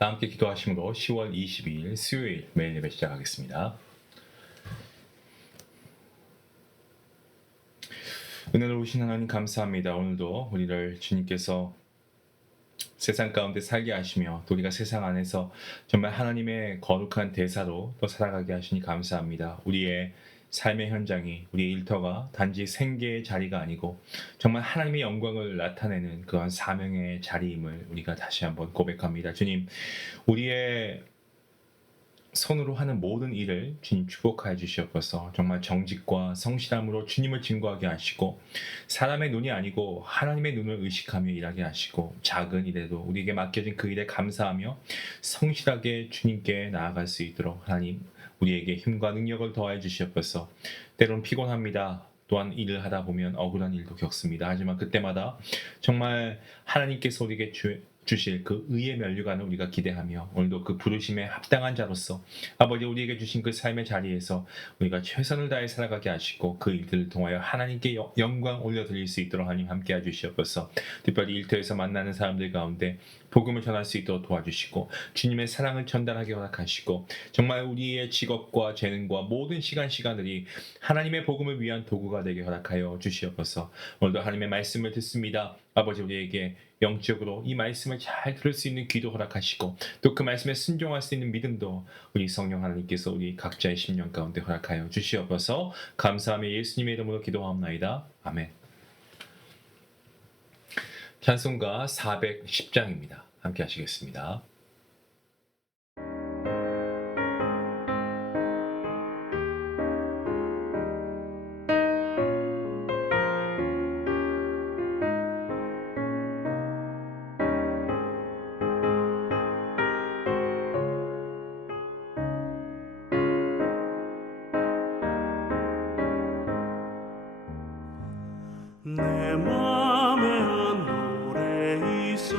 다 함께 기도하심으로 10월 22일 수요일 매일 예배 시작하겠습니다. 은혜로우신 하나님 감사합니다. 오늘도 우리를 주님께서 세상 가운데 살게 하시며 또 우리가 세상 안에서 정말 하나님의 거룩한 대사로 또 살아가게 하시니 감사합니다. 우리의 삶의 현장이, 우리의 일터가 단지 생계의 자리가 아니고 정말 하나님의 영광을 나타내는 그런 사명의 자리임을 우리가 다시 한번 고백합니다. 주님, 우리의 손으로 하는 모든 일을 주님 축복하여 주시옵소서. 정말 정직과 성실함으로 주님을 증거하게 하시고 사람의 눈이 아니고 하나님의 눈을 의식하며 일하게 하시고 작은 일에도 우리에게 맡겨진 그 일에 감사하며 성실하게 주님께 나아갈 수 있도록 하나님 우리에게 힘과 능력을 더하여 주시옵소서. 때론 피곤합니다. 또한 일을 하다 보면 억울한 일도 겪습니다. 하지만 그때마다 정말 하나님께서 우리에게 주실 그 의의 면류관을 우리가 기대하며 오늘도 그 부르심에 합당한 자로서 아버지 우리에게 주신 그 삶의 자리에서 우리가 최선을 다해 살아가게 하시고 그 일들을 통하여 하나님께 영광 올려드릴 수 있도록 하나님 함께 해주시옵소서. 특별히 일터에서 만나는 사람들 가운데 복음을 전할 수 있도록 도와주시고 주님의 사랑을 전달하게 허락하시고 정말 우리의 직업과 재능과 모든 시간들이 하나님의 복음을 위한 도구가 되게 허락하여 주시옵소서. 오늘도 하나님의 말씀을 듣습니다. 아버지 우리에게 영적으로 이 말씀을 잘 들을 수 있는 귀도 허락하시고 또 그 말씀에 순종할 수 있는 믿음도 우리 성령 하나님께서 우리 각자의 심령 가운데 허락하여 주시옵소서. 감사하며 예수님의 이름으로 기도하옵나이다. 아멘. 찬송가 410장입니다. 함께 하시겠습니다. 내 맘에 한 노래 있어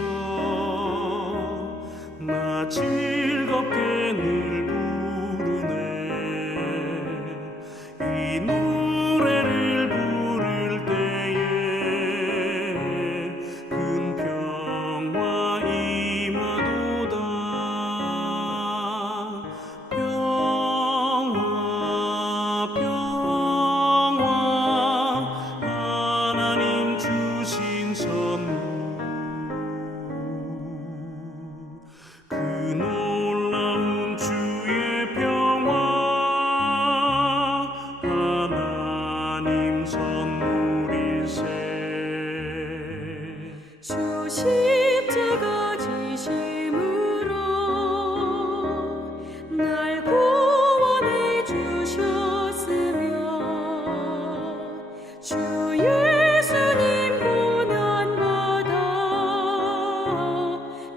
나 즐겁게 늘 부르네 이 노래를 부를 때에 큰 평화 임하도다 평화 평화 하나님 주신 선물 그 놀라운 주의 평화 하나님 선물일세 주 십자가 지심으로 날 구원해 주셨으며 주 예수님 고난받아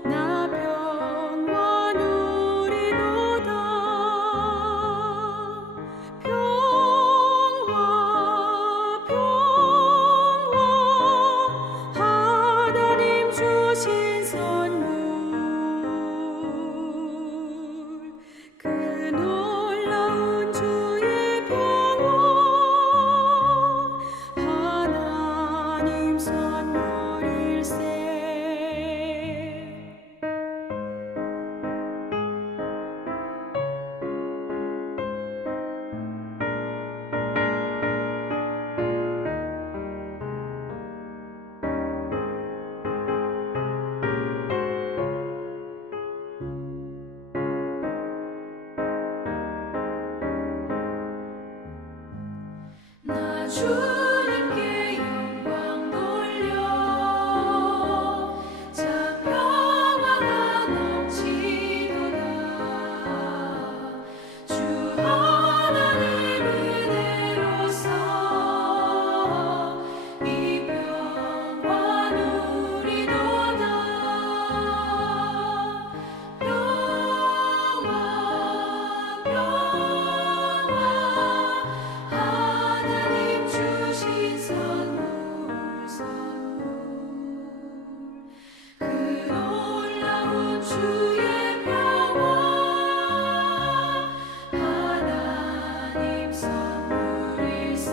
나 평화 누리도다 평화 평화 하나님 주신 선물 그 놀라운 주의 평화 하나님 선물일세 나 주님께 영광 돌려 자 평화가 넘치도다 주 하나님 은혜로서 이 평화 누리도다 평화 평화 하나님 주신 선물 그 놀라운 주의 평화 하나님 선물일세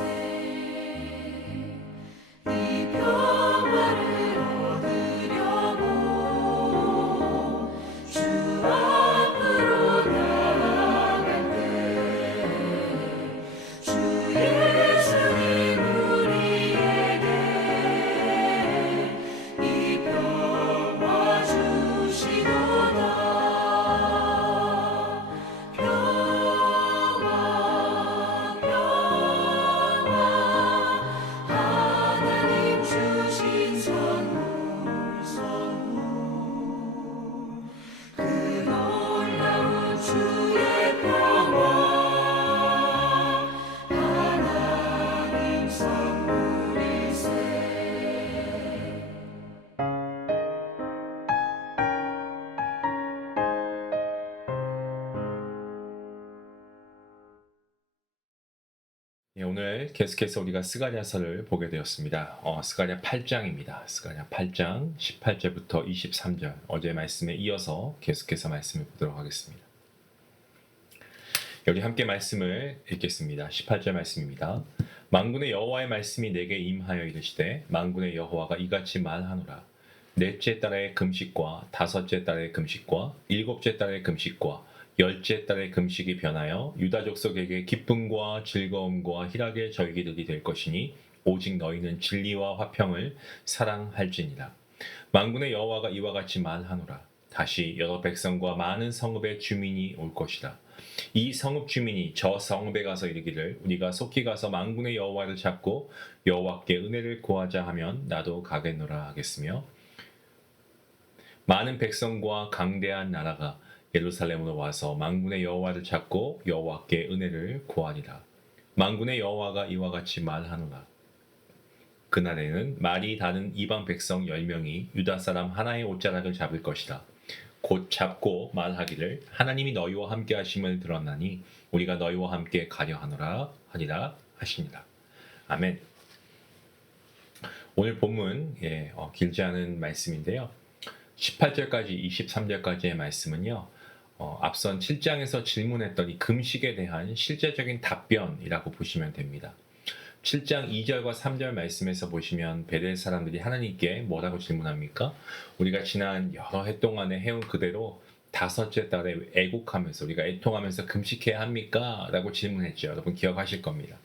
이 평화를 얻으려고 주 오늘 계속해서 우리가 스가랴서를 보게 되었습니다. 스가랴 8장입니다. 스가랴 8장 18절부터 23절 어제 말씀에 이어서 계속해서 말씀을 보도록 하겠습니다. 여기 함께 말씀을 읽겠습니다. 18절 말씀입니다. 만군의 여호와의 말씀이 내게 임하여 이르시되 만군의 여호와가 이같이 말하노라. 넷째 달의 금식과 다섯째 달의 금식과 일곱째 달의 금식과 열째 달의 금식이 변하여 유다 족속에게 기쁨과 즐거움과 희락의 절기들이 될 것이니 오직 너희는 진리와 화평을 사랑할지니라. 만군의 여호와가 이와 같이 말하노라. 다시 여러 백성과 많은 성읍의 주민이 올 것이다. 이 성읍 주민이 저 성읍에 가서 이르기를 우리가 속히 가서 만군의 여호와를 찾고 여호와께 은혜를 구하자 하면 나도 가겠노라 하겠으며 많은 백성과 강대한 나라가 예루살렘으로 와서 만군의 여호와를 찾고 여호와께 은혜를 구하리라. 만군의 여호와가 이와 같이 말하노라. 그날에는 말이 다른 이방 백성 10명이 유다 사람 하나의 옷자락을 잡을 것이다. 곧 잡고 말하기를 하나님이 너희와 함께 하심을 들었나니 우리가 너희와 함께 가려 하노라 하리라 하시니라. 아멘. 오늘 본문 길지 않은 말씀인데요. 18절까지 23절까지의 말씀은요. 앞선 7장에서 질문했던 이 금식에 대한 실제적인 답변이라고 보시면 됩니다. 7장 2절과 3절 말씀에서 보시면 베델 사람들이 하나님께 뭐라고 질문합니까? 우리가 지난 여러 해 동안에 해온 그대로 다섯째 달에 애곡하면서 우리가 애통하면서 금식해야 합니까? 라고 질문했죠. 여러분 기억하실 겁니다.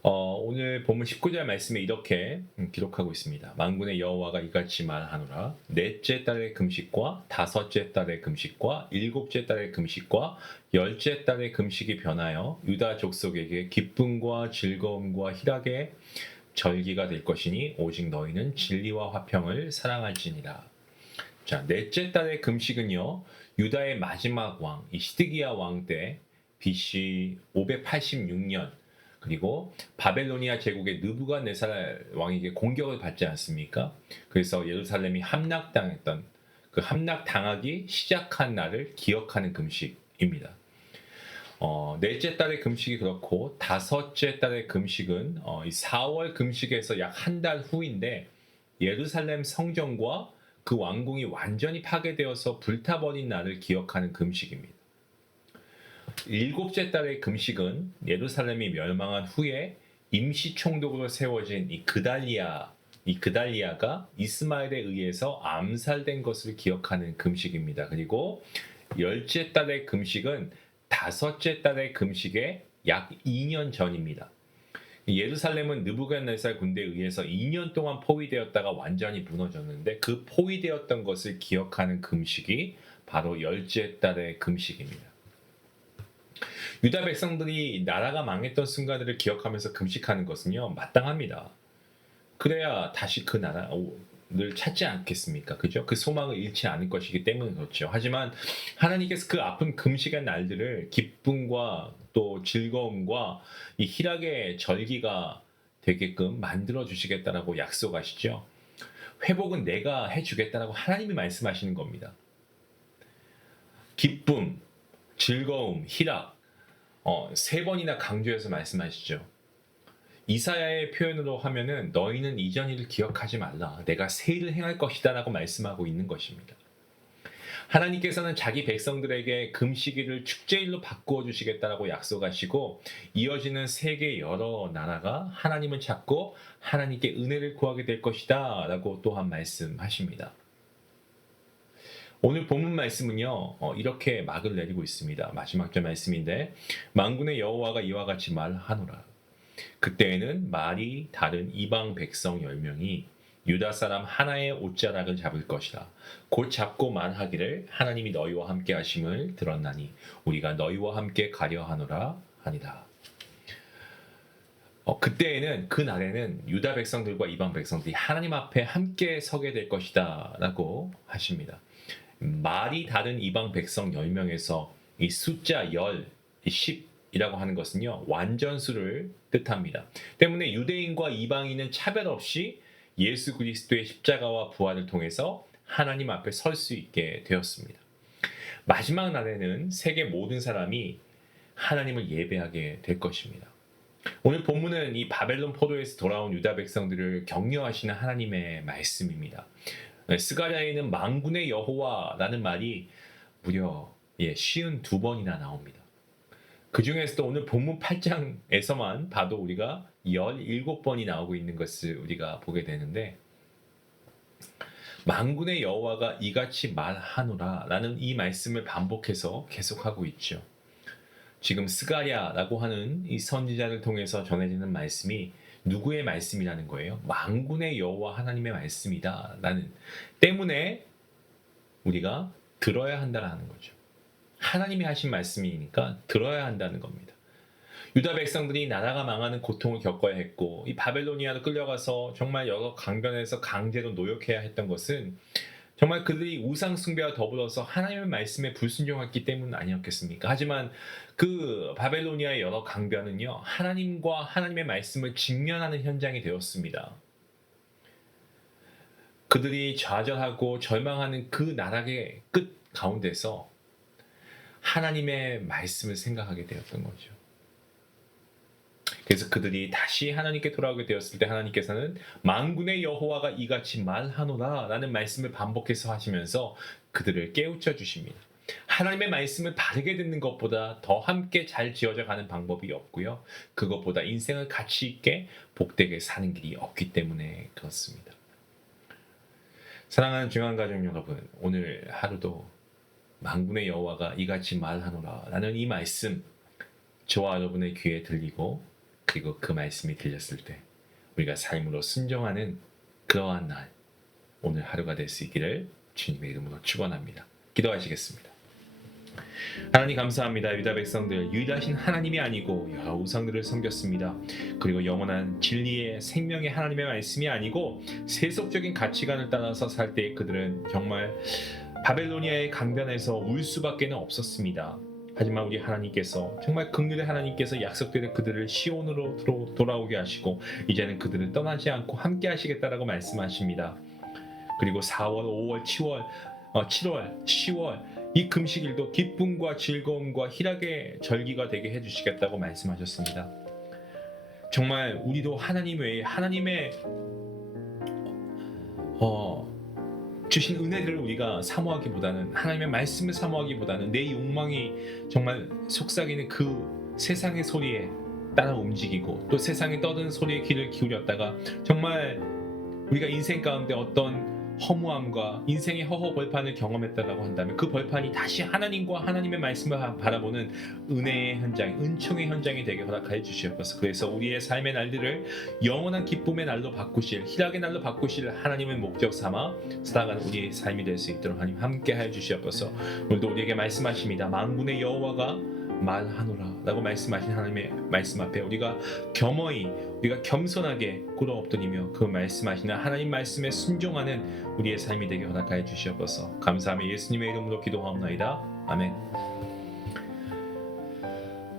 오늘 본문 19절 말씀에 이렇게 기록하고 있습니다. 만군의 여호와가 이같이 말하노라. 넷째 달의 금식과 다섯째 달의 금식과 일곱째 달의 금식과 열째 달의 금식이 변하여 유다 족속에게 기쁨과 즐거움과 희락의 절기가 될 것이니 오직 너희는 진리와 화평을 사랑할지니라. 자, 넷째 달의 금식은요. 유다의 마지막 왕, 이 시드기야 왕 때 BC 586년 그리고 바벨로니아 제국의 느부갓네살 왕에게 공격을 받지 않습니까? 그래서 예루살렘이 함락당했던 그 함락당하기 시작한 날을 기억하는 금식입니다. 넷째 달의 금식이 그렇고 다섯째 달의 금식은 이 4월 금식에서 약 한 달 후인데 예루살렘 성전과 그 왕궁이 완전히 파괴되어서 불타버린 날을 기억하는 금식입니다. 일곱째 달의 금식은 예루살렘이 멸망한 후에 임시 총독으로 세워진 이 그달리아가 이스마엘에 의해서 암살된 것을 기억하는 금식입니다. 그리고 열째 달의 금식은 다섯째 달의 금식의 약 2년 전입니다. 예루살렘은 느부갓네살 군대에 의해서 2년 동안 포위되었다가 완전히 무너졌는데 그 포위되었던 것을 기억하는 금식이 바로 열째 달의 금식입니다. 유다 백성들이 나라가 망했던 순간들을 기억하면서 금식하는 것은요 마땅합니다. 그래야 다시 그 나라를 찾지 않겠습니까? 그죠? 그 소망을 잃지 않을 것이기 때문에 그렇죠. 하지만 하나님께서 그 아픈 금식의 날들을 기쁨과 또 즐거움과 이 희락의 절기가 되게끔 만들어 주시겠다라고 약속하시죠. 회복은 내가 해주겠다라고 하나님이 말씀하시는 겁니다. 기쁨, 즐거움, 희락 3번이나 강조해서 말씀하시죠. 이사야의 표현으로 하면은 너희는 이전 일을 기억하지 말라. 내가 새 일을 행할 것이다 라고 말씀하고 있는 것입니다. 하나님께서는 자기 백성들에게 금식일을 축제일로 바꾸어 주시겠다라고 약속하시고 이어지는 세계 여러 나라가 하나님을 찾고 하나님께 은혜를 구하게 될 것이다 라고 또한 말씀하십니다. 오늘 본문 말씀은요 이렇게 막을 내리고 있습니다. 마지막 절 말씀인데 만군의 여호와가 이와 같이 말하노라. 그때에는 말이 다른 이방 백성 10명이 유다 사람 하나의 옷자락을 잡을 것이다. 곧 잡고 말하기를 하나님이 너희와 함께 하심을 들었나니 우리가 너희와 함께 가려 하노라 하니라. 그때에는 그 날에는 유다 백성들과 이방 백성들이 하나님 앞에 함께 서게 될 것이다 라고 하십니다. 말이 다른 이방 백성 10명에서 이 숫자 10이라고 하는 것은요 완전수를 뜻합니다. 때문에 유대인과 이방인은 차별 없이 예수 그리스도의 십자가와 부활을 통해서 하나님 앞에 설 수 있게 되었습니다. 마지막 날에는 세계 모든 사람이 하나님을 예배하게 될 것입니다. 오늘 본문은 이 바벨론 포로에서 돌아온 유다 백성들을 격려하시는 하나님의 말씀입니다. 스가랴에는 만군의 여호와라는 말이 무려 52번이나 나옵니다. 그 중에서도 오늘 본문 8장에서만 봐도 우리가 17번이 나오고 있는 것을 우리가 보게 되는데, 만군의 여호와가 이같이 말하노라 라는 이 말씀을 반복해서 계속하고 있죠. 지금 스가랴라고 하는 이 선지자를 통해서 전해지는 말씀이 누구의 말씀이라는 거예요? 만군의 여호와 하나님의 말씀이다 라는 때문에 우리가 들어야 한다라는 거죠. 하나님이 하신 말씀이니까 들어야 한다는 겁니다. 유다 백성들이 나라가 망하는 고통을 겪어야 했고, 이 바벨로니아로 끌려가서 정말 여러 강변에서 강제로 노역해야 했던 것은 정말 그들이 우상 숭배와 더불어서 하나님의 말씀에 불순종했기 때문 아니었겠습니까? 하지만 그 바벨로니아의 여러 강변은요, 하나님과 하나님의 말씀을 직면하는 현장이 되었습니다. 그들이 좌절하고 절망하는 그 나락의 끝 가운데서 하나님의 말씀을 생각하게 되었던 거죠. 그래서 그들이 다시 하나님께 돌아오게 되었을 때 하나님께서는 만군의 여호와가 이같이 말하노라 라는 말씀을 반복해서 하시면서 그들을 깨우쳐 주십니다. 하나님의 말씀을 바르게 듣는 것보다 더 함께 잘 지어져 가는 방법이 없고요. 그것보다 인생을 가치 있게 복되게 사는 길이 없기 때문에 그렇습니다. 사랑하는 중앙가족 여러분, 오늘 하루도 만군의 여호와가 이같이 말하노라 라는 이 말씀, 저와 여러분의 귀에 들리고, 그리고 그 말씀이 들렸을 때 우리가 삶으로 순종하는 그러한 날, 오늘 하루가 될 수 있기를 주님의 이름으로 축원합니다. 기도하시겠습니다. 하나님 감사합니다. 유다 백성들 유일하신 하나님이 아니고 여러 우상들을 섬겼습니다. 그리고 영원한 진리의 생명의 하나님의 말씀이 아니고 세속적인 가치관을 따라서 살 때 그들은 정말 바벨로니아의 강변에서 울 수밖에 없었습니다. 하지만 우리 하나님께서, 정말 긍휼의 하나님께서 약속대로 그들을 시온으로 돌아오게 하시고 이제는 그들을 떠나지 않고 함께 하시겠다라고 말씀하십니다. 그리고 4월, 5월, 7월, 10월 이 금식일도 기쁨과 즐거움과 희락의 절기가 되게 해주시겠다고 말씀하셨습니다. 정말 우리도 하나님 외에 하나님의 주신 은혜를 우리가 사모하기보다는, 하나님의 말씀을 사모하기보다는 내 욕망이 정말 속삭이는 그 세상의 소리에 따라 움직이고 또 세상에 떠드는 소리에 귀를 기울였다가 정말 우리가 인생 가운데 어떤 허무함과 인생의 허허벌판을 경험했다고 한다면 그 벌판이 다시 하나님과 하나님의 말씀을 바라보는 은혜의 현장, 은총의 현장이 되게 허락하여 주시옵소서. 그래서 우리의 삶의 날들을 영원한 기쁨의 날로 바꾸실, 희락의 날로 바꾸실 하나님의 목적 삼아 살아가는 우리의 삶이 될 수 있도록 하나님 함께 하여 주시옵소서. 오늘도 우리에게 말씀하십니다. 만군의 여호와가 말하노라 라고 말씀하신 하나님의 말씀 앞에 우리가 겸허히, 우리가 겸손하게 꿇어엎드리며 그 말씀하시는 하나님 말씀에 순종하는 우리의 삶이 되게 허락하여 주시옵소서. 감사하며 예수님의 이름으로 기도하옵나이다. 아멘.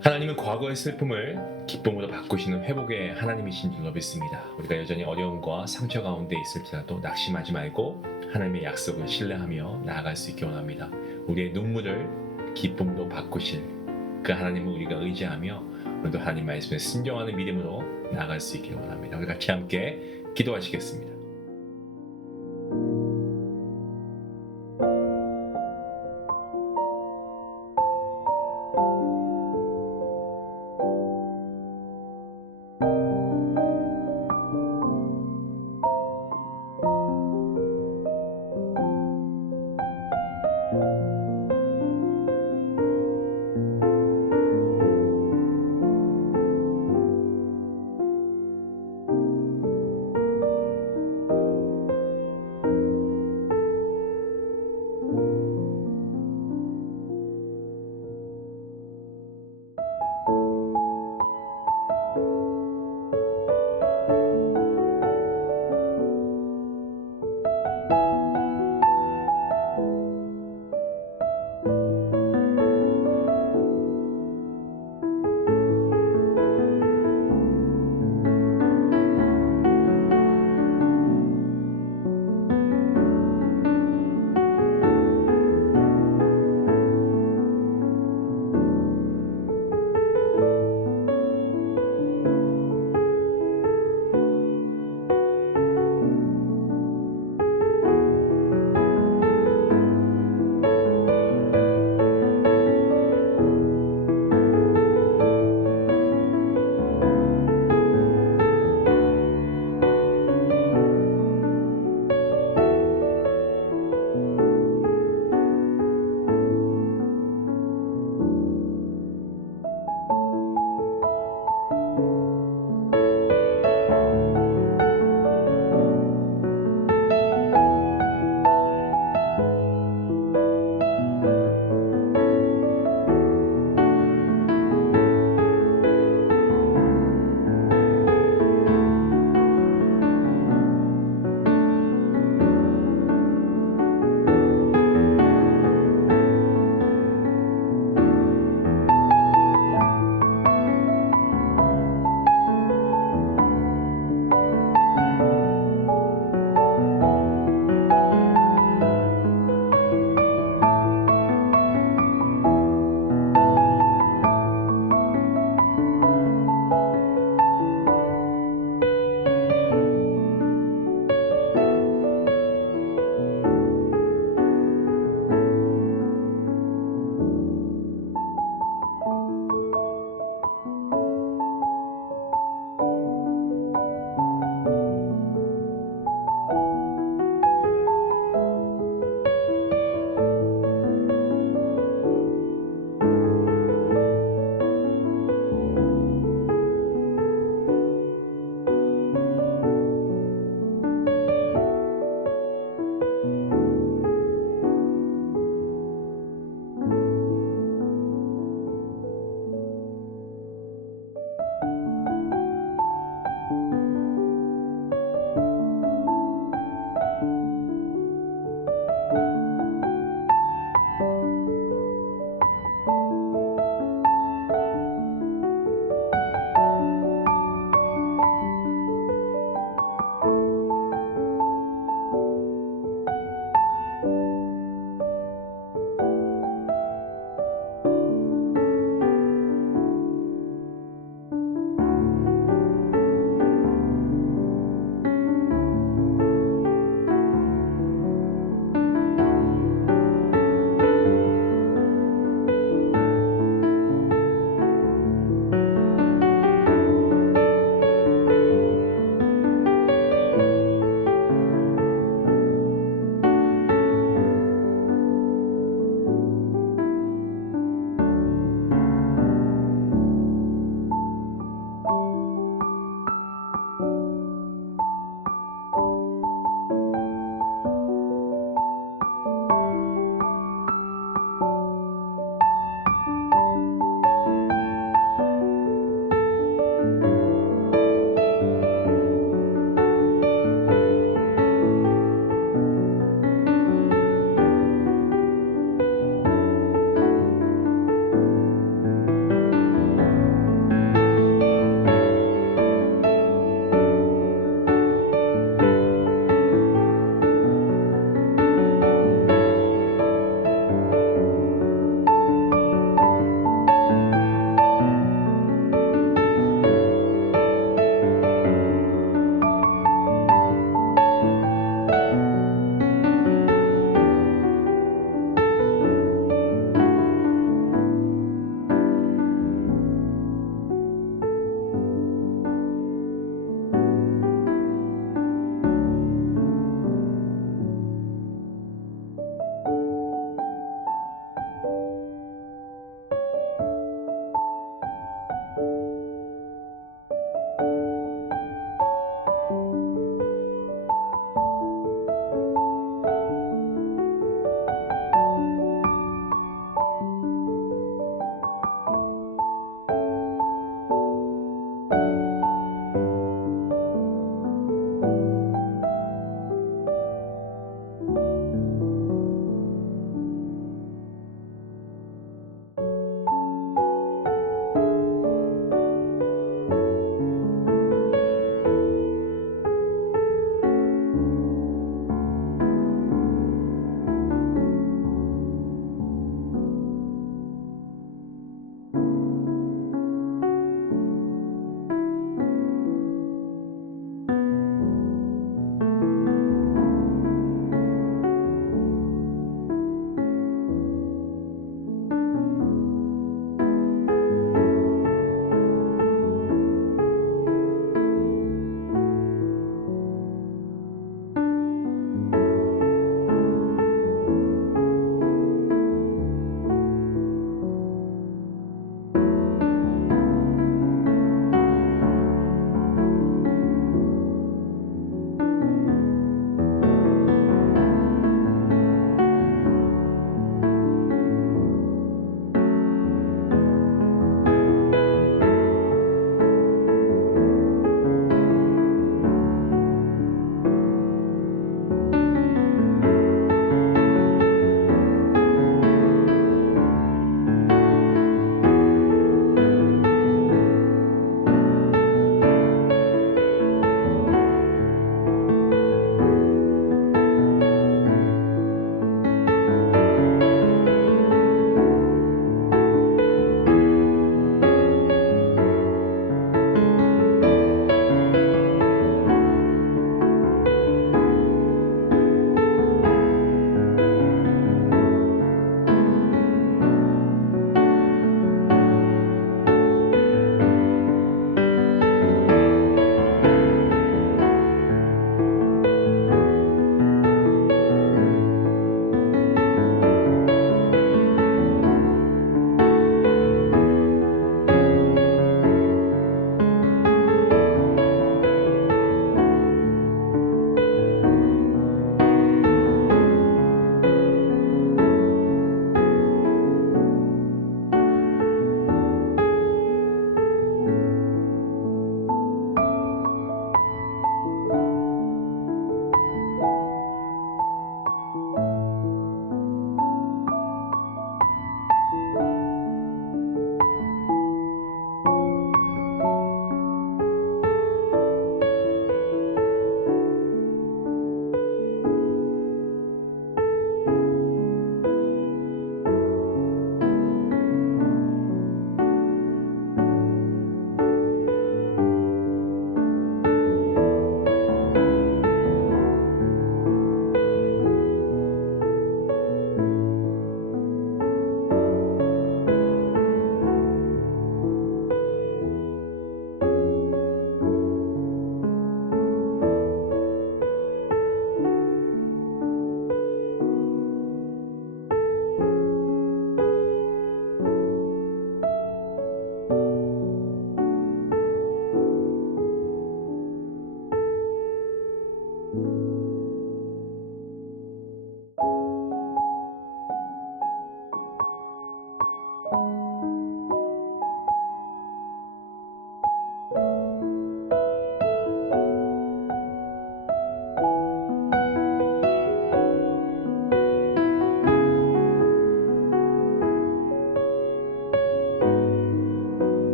하나님은 과거의 슬픔을 기쁨으로 바꾸시는 회복의 하나님이신 줄로 믿습니다. 우리가 여전히 어려움과 상처 가운데 있을지라도 낙심하지 말고 하나님의 약속을 신뢰하며 나아갈 수 있기 원합니다. 우리의 눈물을 기쁨으로 바꾸실 그 하나님을 우리가 의지하며 오늘도 하나님 말씀에 순종하는 믿음으로 나아갈 수 있기를 원합니다. 우리 같이 함께 기도하시겠습니다.